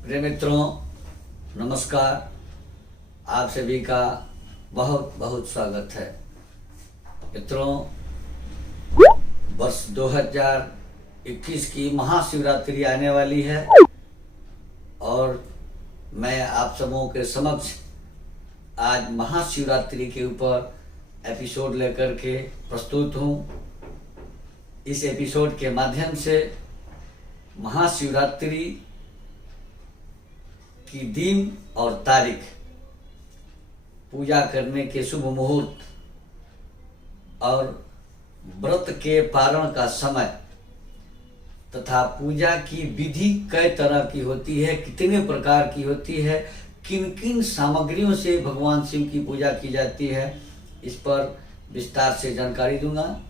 प्रिय मित्रों, नमस्कार। आप सभी का बहुत बहुत स्वागत है। मित्रों, वर्ष 2021 की महाशिवरात्रि आने वाली है और मैं आप सबों के समक्ष आज महाशिवरात्रि के ऊपर एपिसोड लेकर के प्रस्तुत हूँ। इस एपिसोड के माध्यम से महाशिवरात्रि की दिन और तारीख, पूजा करने के शुभ मुहूर्त और व्रत के पारण का समय तथा पूजा की विधि कई तरह की होती है, कितने प्रकार की होती है, किन किन सामग्रियों से भगवान शिव की पूजा की जाती है, इस पर विस्तार से जानकारी दूंगा।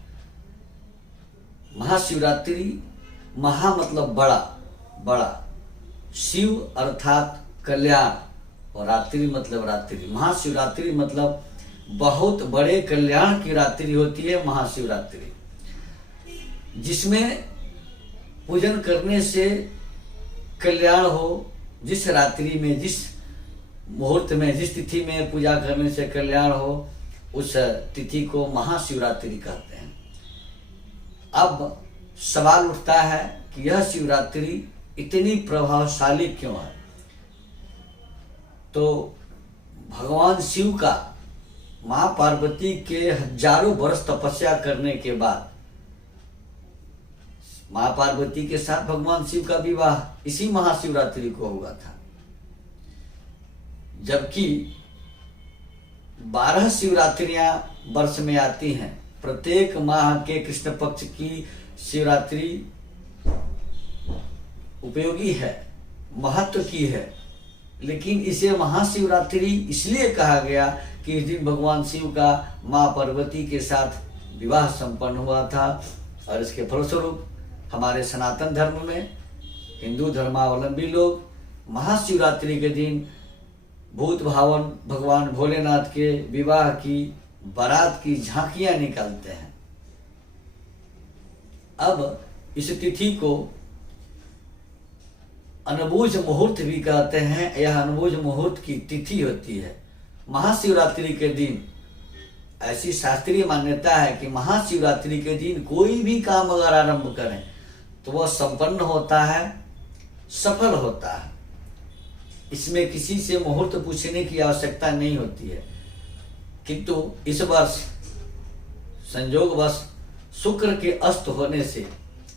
महाशिवरात्रि, महा मतलब बड़ा, बड़ा, शिव अर्थात कल्याण और रात्रि मतलब रात्रि। महाशिवरात्रि मतलब बहुत बड़े कल्याण की रात्रि होती है महाशिवरात्रि, जिसमें पूजन करने से कल्याण हो। जिस रात्रि में, जिस मुहूर्त में, जिस तिथि में पूजा करने से कल्याण हो, उस तिथि को महाशिवरात्रि कहते हैं। अब सवाल उठता है कि यह शिवरात्रि इतनी प्रभावशाली क्यों है? तो भगवान शिव का मां पार्वती के हजारों वर्ष तपस्या करने के बाद मां पार्वती के साथ भगवान शिव का विवाह इसी महाशिवरात्रि को हुआ था। जबकि 12 शिवरात्रियां वर्ष में आती हैं। प्रत्येक माह के कृष्ण पक्ष की शिवरात्रि उपयोगी है, महत्व की है, लेकिन इसे महाशिवरात्रि इसलिए कहा गया कि इस दिन भगवान शिव का मां पार्वती के साथ विवाह संपन्न हुआ था और इसके फलस्वरूप हमारे सनातन धर्म में हिंदू धर्मावलंबी लोग महाशिवरात्रि के दिन भूत भावन भगवान भोलेनाथ के विवाह की बारात की झांकियां निकालते हैं। अब इस तिथि को अनबुझ मुहूर्त भी कहते हैं। यह अनबुझ मुहूर्त की तिथि होती है। महाशिवरात्रि के दिन ऐसी शास्त्रीय मान्यता है कि महाशिवरात्रि के दिन कोई भी काम अगर आरंभ करें तो वह संपन्न होता है, सफल होता है। इसमें किसी से मुहूर्त पूछने की आवश्यकता नहीं होती है। किंतु इस वर्ष संयोगवश शुक्र के अस्त होने से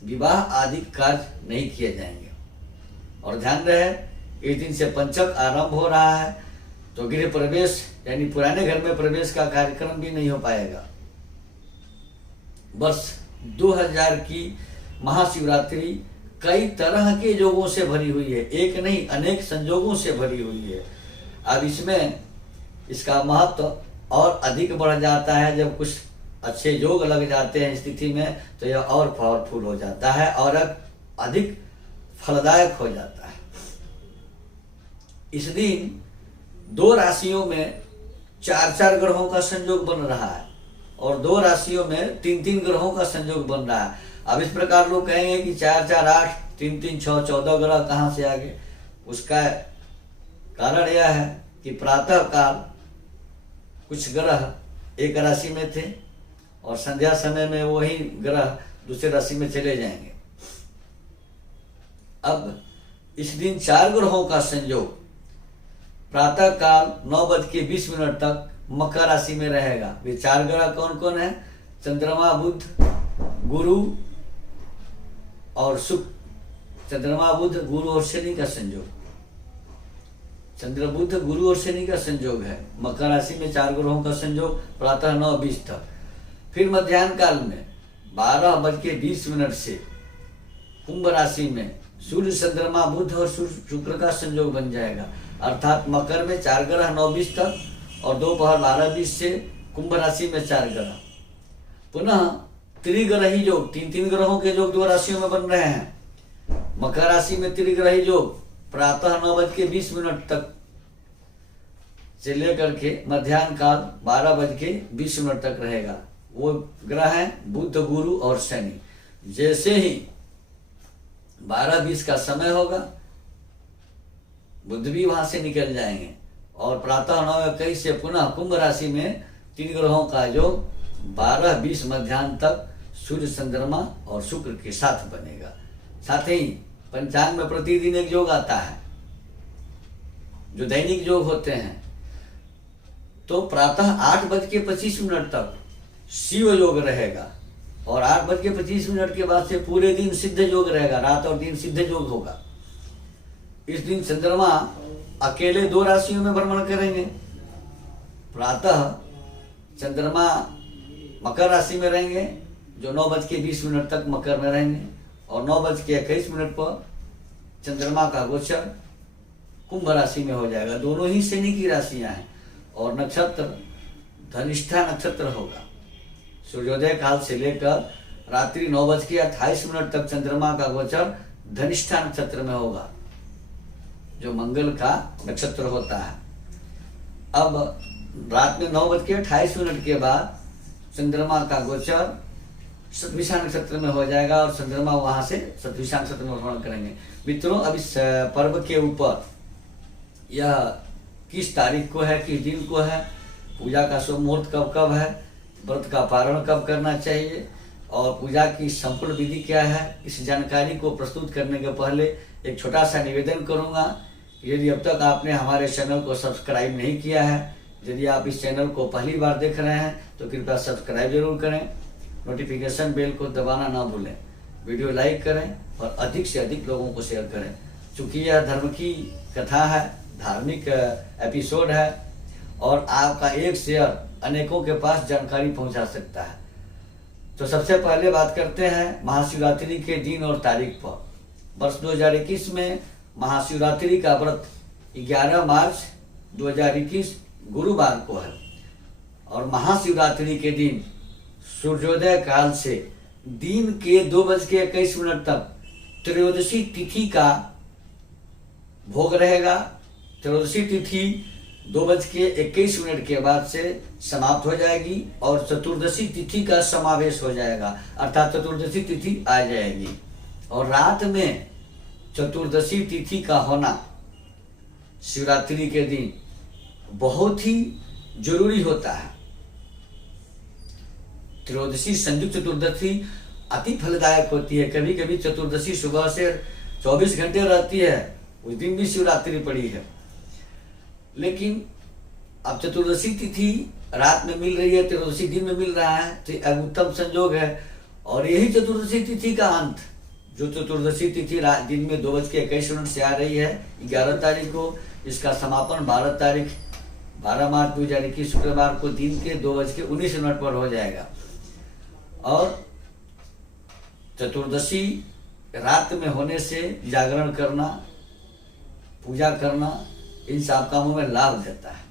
विवाह आदि कार्य नहीं किए जाएंगे। और ध्यान रहे, इस दिन से पंचक आरंभ हो रहा है, तो गृह प्रवेश यानी पुराने घर में प्रवेश का कार्यक्रम भी नहीं हो पाएगा। वर्ष 2000 की महाशिवरात्रि कई तरह के योगों से भरी हुई है, एक नहीं अनेक संयोगों से भरी हुई है। अब इसमें इसका महत्व और अधिक बढ़ जाता है। जब कुछ अच्छे योग लग जाते हैं इस तिथि में तो यह और पावरफुल हो जाता है और अधिक फलदायक हो जाता है। इस दिन 2 राशियों में 4-4 ग्रहों का संयोग बन रहा है और 2 राशियों में 3-3 ग्रहों का संयोग बन रहा है। अब इस प्रकार लोग कहेंगे कि 4-4 8, 3-3 6, 14 ग्रह कहाँ से आ गए? उसका कारण यह है कि प्रातः काल कुछ ग्रह एक राशि में थे और संध्या समय में वही ग्रह दूसरे राशि में चले जाएंगे। अब इस दिन 4 ग्रहों का संयोग प्रातः काल 9:20 तक मकर राशि में रहेगा। वे 4 ग्रह कौन कौन है? चंद्रमा, बुध, गुरु और शुक्र। चंद्रमा, बुध, गुरु और शनि का संयोग, चंद्र, बुध, गुरु और शनि का संयोग है। मकर राशि में 4 ग्रहों का संयोग प्रातः 9:20 तक। फिर मध्याह्न काल में 12:20 से कुंभ राशि में सूर्य, चंद्रमा, बुध और शुक्र का संयोग बन जाएगा। अर्थात मकर में 4 ग्रह 9:20 तक और दोपहर 12:20 से कुंभ राशि में 4 ग्रह। पुनः त्रिग्रही योग, 3-3 ग्रहों के योग 2 राशियों में बन रहे हैं। मकर राशि में त्रिग्रही योग प्रातः 9:20 तक से लेकर के मध्याह्न काल 12:20 तक रहेगा। वो ग्रह हैं बुध, गुरु और शनि। जैसे ही 12:20 का समय होगा बुध भी वहां से निकल जाएंगे और प्रातः 9:21 से पुनः कुंभ राशि में 3 ग्रहों का योग 12-20 मध्याह्न तक सूर्य, चंद्रमा और शुक्र के साथ बनेगा। साथ ही पंचांग में प्रतिदिन एक योग आता है जो दैनिक योग होते हैं। तो प्रातः 8:25 तक शिव योग रहेगा और 8:25 के बाद से पूरे दिन सिद्ध योग रहेगा, रात और दिन सिद्ध योग होगा। इस दिन चंद्रमा अकेले 2 राशियों में भ्रमण करेंगे। प्रातः चंद्रमा मकर राशि में रहेंगे जो 9:20 तक मकर में रहेंगे और 9:21 पर चंद्रमा का गोचर कुंभ राशि में हो जाएगा। दोनों ही शनि की राशियां हैं और नक्षत्र धनिष्ठा नक्षत्र होगा। सूर्योदय काल से लेकर रात्रि 9:28 तक चंद्रमा का गोचर धनिष्ठा नक्षत्र में होगा जो मंगल का नक्षत्र होता है। अब रात में 9:28 के बाद चंद्रमा का गोचर शतभिषा नक्षत्र में हो जाएगा और चंद्रमा वहां से शतभिषा नक्षत्र में भ्रमण करेंगे। मित्रों, अब इस पर्व के ऊपर यह किस तारीख को है, किस दिन को है, पूजा का शुभ मुहूर्त कब कब है, व्रत का पारण कब करना चाहिए और पूजा की संपूर्ण विधि क्या है, इस जानकारी को प्रस्तुत करने के पहले एक छोटा सा निवेदन करूंगा। यदि अब तक आपने हमारे चैनल को सब्सक्राइब नहीं किया है, यदि आप इस चैनल को पहली बार देख रहे हैं तो कृपया सब्सक्राइब जरूर करें, नोटिफिकेशन बेल को दबाना ना भूलें, वीडियो लाइक करें और अधिक से अधिक लोगों को शेयर करें। चूँकि यह धर्म की कथा है, धार्मिक एपिसोड है और आपका एक शेयर अनेकों के पास जानकारी पहुंचा सकता है। तो सबसे पहले बात करते हैं महाशिवरात्रि के दिन और तारीख पर। वर्ष 2021 में महाशिवरात्रि का व्रत 11 मार्च 2021 गुरुवार को है और महाशिवरात्रि के दिन सूर्योदय काल से दिन के 2:21 तक त्रयोदशी तिथि का भोग रहेगा। त्रयोदशी तिथि 2:21 के बाद से समाप्त हो जाएगी और चतुर्दशी तिथि का समावेश हो जाएगा, अर्थात चतुर्दशी तिथि आ जाएगी और रात में चतुर्दशी तिथि का होना शिवरात्रि के दिन बहुत ही जरूरी होता है। त्रयोदशी संयुक्त चतुर्दशी अति फलदायक होती है। कभी कभी चतुर्दशी सुबह से 24 घंटे रहती है, उस दिन भी शिवरात्रि पड़ी है, लेकिन अब चतुर्दशी तिथि रात में मिल रही है, त्रयोदशी दिन में मिल रहा है, तो अब उत्तम संयोग है। और यही चतुर्दशी तिथि का अंत, जो चतुर्दशी तिथि दिन में 2:21 से आ रही है 11 तारीख को, इसका समापन 12 मार्च 2021 शुक्रवार को दिन के 2:19 पर हो जाएगा। और चतुर्दशी रात में होने से जागरण करना, पूजा करना, इन सब कामों में लाभ देता है।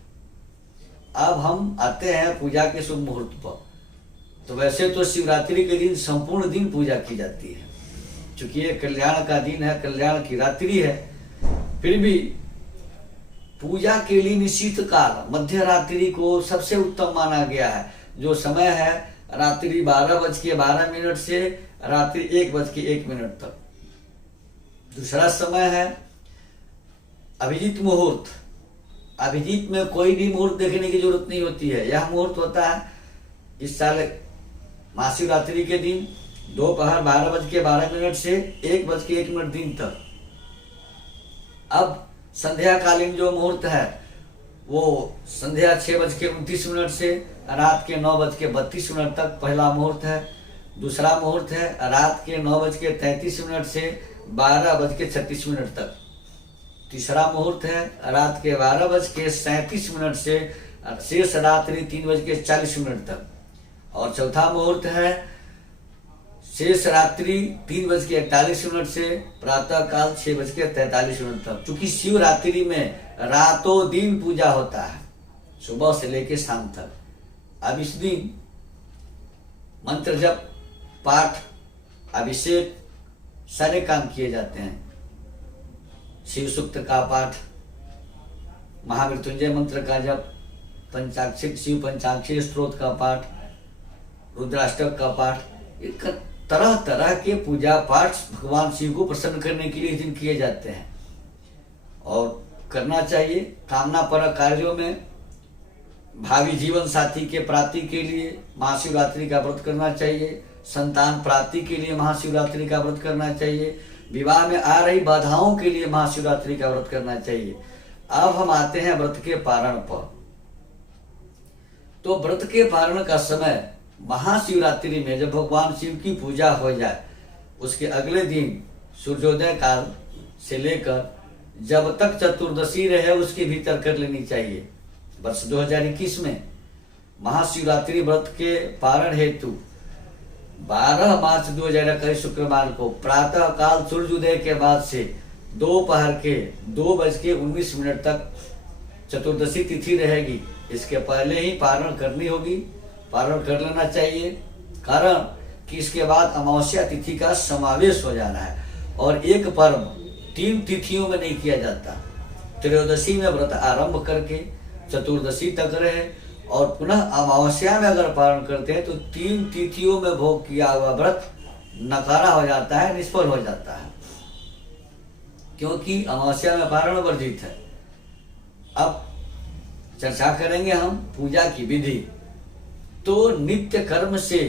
अब हम आते हैं पूजा के शुभ मुहूर्त पर। तो वैसे तो शिवरात्रि के दिन संपूर्ण दिन पूजा की जाती है, चूंकि ये कल्याण का दिन है, कल्याण की रात्रि है, फिर भी पूजा के लिए निश्चित काल मध्य रात्रि को सबसे उत्तम माना गया है, जो समय है रात्रि 12:12 से रात्रि 1:01 तक। दूसरा समय है अभिजीत मुहूर्त। अभिजीत में कोई भी मुहूर्त देखने की जरूरत नहीं होती है। यह मुहूर्त होता है इस साल महाशिवरात्रि के दिन दोपहर 12:12 से 1:01 दिन तक। अब संध्याकालीन जो मुहूर्त है वो संध्या 6:29 से रात के 9:32 तक पहला मुहूर्त है। दूसरा मुहूर्त है रात के 9:33 से 12:36 तक। तीसरा मुहूर्त है रात के 12:37 से शेष रात्रि 3:40 तक। और चौथा मुहूर्त है शेष रात्रि 3:41 से प्रातः काल 6:43 तक। चूंकि शिवरात्रि में रातों दिन पूजा होता है, सुबह से लेकर शाम तक। अब इस दिन मंत्र जप, पाठ, अभिषेक सारे काम किए जाते हैं। शिव सूक्त का पाठ, महामृत्युंजय मंत्र का जप, पंचाक्षर शिव पंचाक्षर स्त्रोत का पाठ, रुद्राष्टक का पाठ, तरह तरह के पूजा पाठ भगवान शिव को प्रसन्न करने के लिए दिन किए जाते हैं। और करना चाहिए। कामना परक कार्यों में भावी जीवन साथी के प्राप्ति के लिए महाशिवरात्रि का व्रत करना चाहिए। संतान प्राप्ति के लिए महाशिवरात्रि का व्रत करना चाहिए। विवाह में आ रही बाधाओं के लिए महाशिवरात्रि का व्रत करना चाहिए। अब हम आते हैं व्रत के पारण पर। तो व्रत के पारण का समय महाशिवरात्रि में जब भगवान शिव की पूजा हो जाए उसके अगले दिन सूर्योदय काल से लेकर जब तक चतुर्दशी रहे उसके भीतर कर लेनी चाहिए। वर्ष 2021 में महाशिवरात्रि व्रत के पारण हेतु 12 मार्च 2021 शुक्रवार को प्रातः काल सूर्योदय के बाद से दोपहर के 2:19 तक चतुर्दशी तिथि रहेगी। इसके पहले ही पारण करनी होगी, पारण कर लेना चाहिए, कारण कि इसके बाद अमावस्या तिथि का समावेश हो जाना है। और एक पर्व 3 तिथियों में नहीं किया जाता। त्रयोदशी में व्रत आरंभ करके चतुर्दशी तक रहे और पुनः अमावस्या में अगर पारण करते हैं तो 3 तिथियों में भोग किया हुआ व्रत नकारा हो जाता है, निष्फल हो जाता है, क्योंकि अमावस्या में पारण वर्जित है। अब चर्चा करेंगे हम पूजा की विधि। तो नित्य कर्म से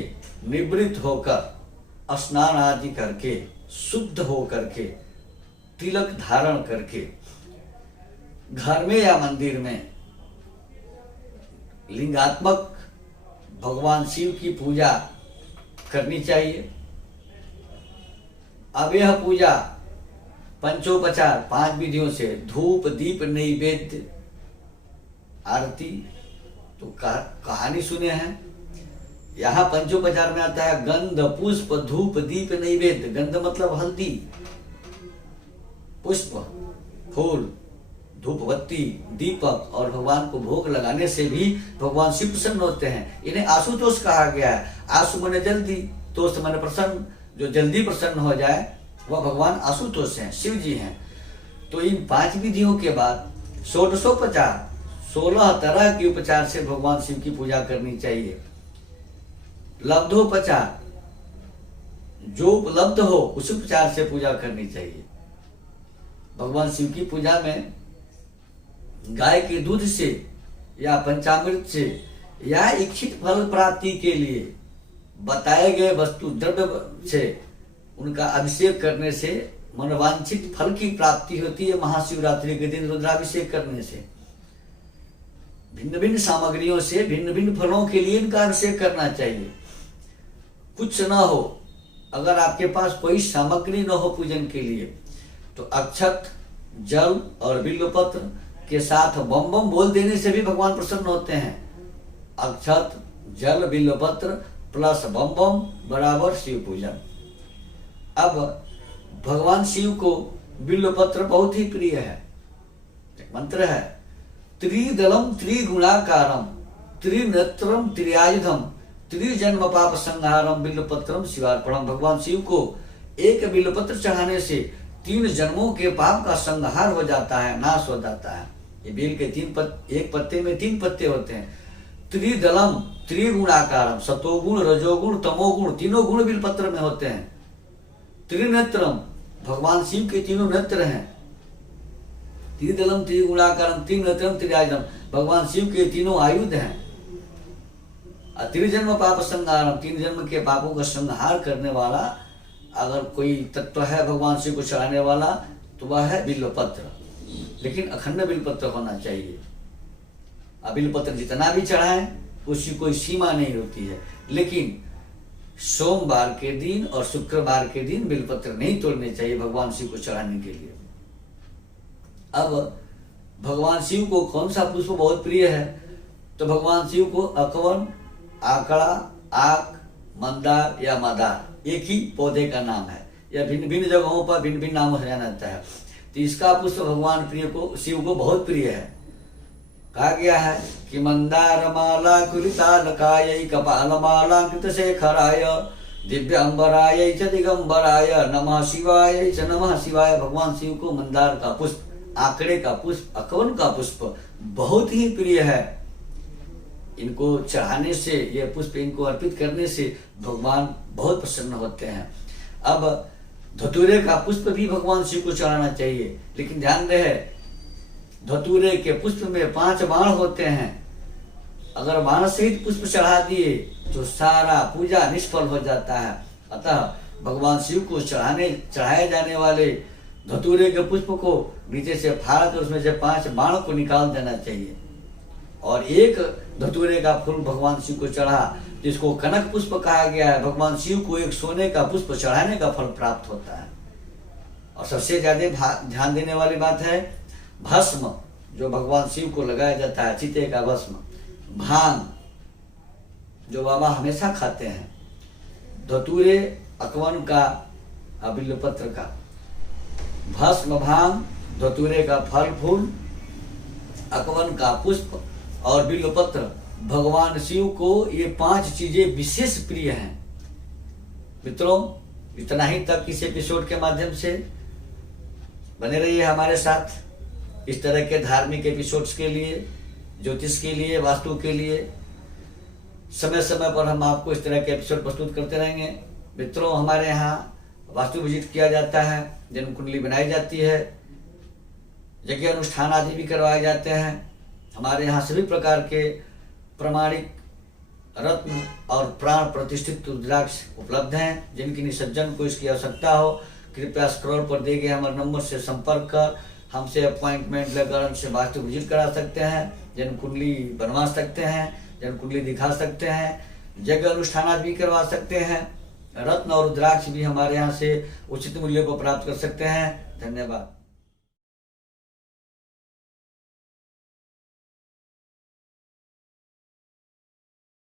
निवृत्त होकर स्नान आदि करके शुद्ध होकर के तिलक धारण करके घर में या मंदिर में लिंगात्मक भगवान शिव की पूजा करनी चाहिए। अब यह पूजा पंचोपचार 5 विधियों से धूप दीप नैवेद्य आरती तो कहानी सुने हैं। यहाँ पंचोपचार में आता है गंध पुष्प धूप दीप नैवेद्य। गंध मतलब हल्दी, पुष्प फूल धूप बत्ती दीपक और भगवान को भोग लगाने से भी भगवान शिव प्रसन्न होते हैं। इन्हें आशुतोष कहा गया है। आशु माने जल्दी, तोष माने प्रसन्न। जो जल्दी प्रसन्न हो जाए वह भगवान आशुतोष हैं, शिव जी हैं। तो इन 5 विधियों के बाद षोडशोपचार 16 तरह के उपचार से भगवान शिव की पूजा करनी चाहिए। लब्धोपचार जो उपलब्ध हो उस उपचार से पूजा करनी चाहिए। भगवान शिव की पूजा में गाय के दूध से या पंचामृत से या इच्छित फल प्राप्ति के लिए बताए गए वस्तु द्रव्य से उनका अभिषेक करने से मनोवांछित फल की प्राप्ति होती है। महाशिवरात्रि के दिन रुद्राभिषेक करने से भिन्न भिन्न सामग्रियों से भिन्न भिन्न फलों के लिए इनका अभिषेक करना चाहिए। कुछ न हो, अगर आपके पास कोई सामग्री न हो पूजन के लिए तो अक्षत जल और बिल्वपत्र के साथ बम बम बोल देने से भी भगवान प्रसन्न होते हैं। अक्षत जल बिल्वपत्र प्लस बम बम बराबर शिव पूजन। अब भगवान शिव को बिल्वपत्र बहुत ही प्रिय है। एक मंत्र है त्रिदलम त्रिगुणाकारम त्रिनेत्रम त्रिआयुधम त्रिजन्म पाप संहारम बिल्वपत्रम शिवार्पणम। भगवान शिव को एक बिल्वपत्र चढ़ाने से 3 जन्मों के पाप का संहार हो जाता है, नाश हो जाता है। ये बेल के एक पत्ते में 3 पत्ते होते हैं। त्रिदलम त्रिगुणाकारम सतोगुण रजोगुण तमोगुण तीनों गुण बिल्वपत्र में होते हैं। त्रिनेत्रम भगवान शिव के 3 नेत्र हैं। त्रिदलम त्रिगुणाकारम त्रिनेत्रम त्रिआयुधम भगवान शिव के 3 आयुध हैं। त्रिजन्म पाप संहारम 3 जन्म के पापों का संहार करने वाला अगर कोई तत्व है भगवान शिव को चढ़ाने वाला तो वह है बिल्वपत्र। लेकिन अखंड बिल्वपत्र होना चाहिए। अब बिल्वपत्र जितना भी चढ़ाएं उसकी कोई सीमा नहीं होती है। लेकिन सोमवार के दिन और शुक्रवार के दिन बिल्वपत्र नहीं तोड़ने चाहिए भगवान शिव को चढ़ाने के लिए। अब भगवान शिव को कौन सा पुष्प बहुत प्रिय है? तो भगवान शिव को अकवन आकड़ा आक मंदार या मदार एक ही पौधे का नाम है। यह भिन्न भिन्न जगहों पर भिन्न भिन्न नामों से जाना जाता है। तो इसका पुष्प भगवान प्रिय को शिव को बहुत प्रिय है। कहा गया है कि मंदार माला कुलितालकाय कपाल माला कृत शेखराय दिव्यांबराय च दिगंबराय नमः शिवाय च नमः शिवाय। भगवान शिव को मंदार का पुष्प, आंकड़े का पुष्प, अकवन का पुष्प बहुत ही प्रिय है। इनको चढ़ाने से, यह पुष्प इनको अर्पित करने से भगवान बहुत प्रसन्न होते हैं। अब धतूरे का पुष्प भी भगवान शिव को चढ़ाना चाहिए। लेकिन ध्यान रहे धतूरे के पुष्प में 5 बाण होते हैं। अगर बाण सहित पुष्प चढ़ा दिए तो सारा पूजा निष्फल हो जाता है। अतः भगवान शिव को चढ़ाए जाने वाले धतूरे के पुष्प को नीचे से फाड़ कर उसमें से 5 बाण को निकाल देना चाहिए। और एक धतूरे का फूल भगवान शिव को चढ़ा, जिसको कनक पुष्प कहा गया है। भगवान शिव को एक सोने का पुष्प चढ़ाने का फल प्राप्त होता है। और सबसे ज्यादा ध्यान देने वाली बात है भस्म, जो भगवान शिव को लगाया जाता है, चिते का भस्म, भांग जो बाबा हमेशा खाते हैं, धतूरे, अकवन का, बिल्वपत्र का, भस्म, भांग, धतूरे का फल फूल, अकवन का पुष्प और बिल्वपत्र, भगवान शिव को ये 5 चीजें विशेष प्रिय हैं। मित्रों, इतना ही तक इस एपिसोड के माध्यम से बने रहिए हमारे साथ। इस तरह के धार्मिक एपिसोड्स के लिए, ज्योतिष के लिए, वास्तु के लिए समय समय पर हम आपको इस तरह के एपिसोड प्रस्तुत करते रहेंगे। मित्रों, हमारे यहाँ वास्तु विजिट किया जाता है, जन्म कुंडली बनाई जाती है, यज्ञ अनुष्ठान आदि भी करवाए जाते हैं। हमारे यहाँ सभी प्रकार के प्रमाणिक रत्न और प्राण प्रतिष्ठित रुद्राक्ष उपलब्ध हैं। जिनकी निसज्जन को इसकी आवश्यकता हो, कृपया स्क्रॉल पर दिए गए हमारे नंबर से संपर्क कर हमसे अपॉइंटमेंट लेकर हमसे वास्तु विजिट करा सकते हैं, जन्म कुंडली बनवा सकते हैं, जन्म कुंडली दिखा सकते हैं, यज्ञ अनुष्ठान भी करवा सकते हैं। रत्न और रुद्राक्ष भी हमारे यहाँ से उचित मूल्य पर प्राप्त कर सकते हैं। धन्यवाद।